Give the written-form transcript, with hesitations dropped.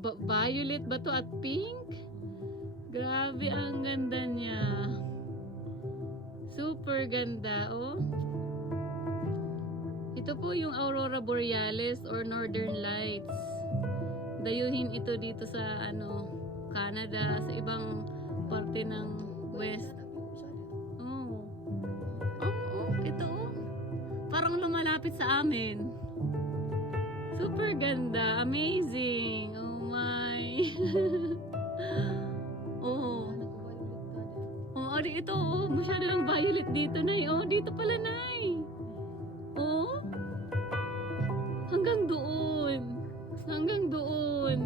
violet ba to at pink? Grabe, ang ganda niya. Super ganda, oh. Ito po yung Aurora Borealis or Northern Lights. Dayuhin ito dito sa Canada, sa ibang parte ng West. Oh. Oh, ito oh. Parang lumalapit sa amin. Super ganda, amazing. Oh my. Oh. Oh, ito oh, masyado lang violet dito, Nay. Oh, dito pala, Nay. Oh. Hanggang doon. Hanggang doon.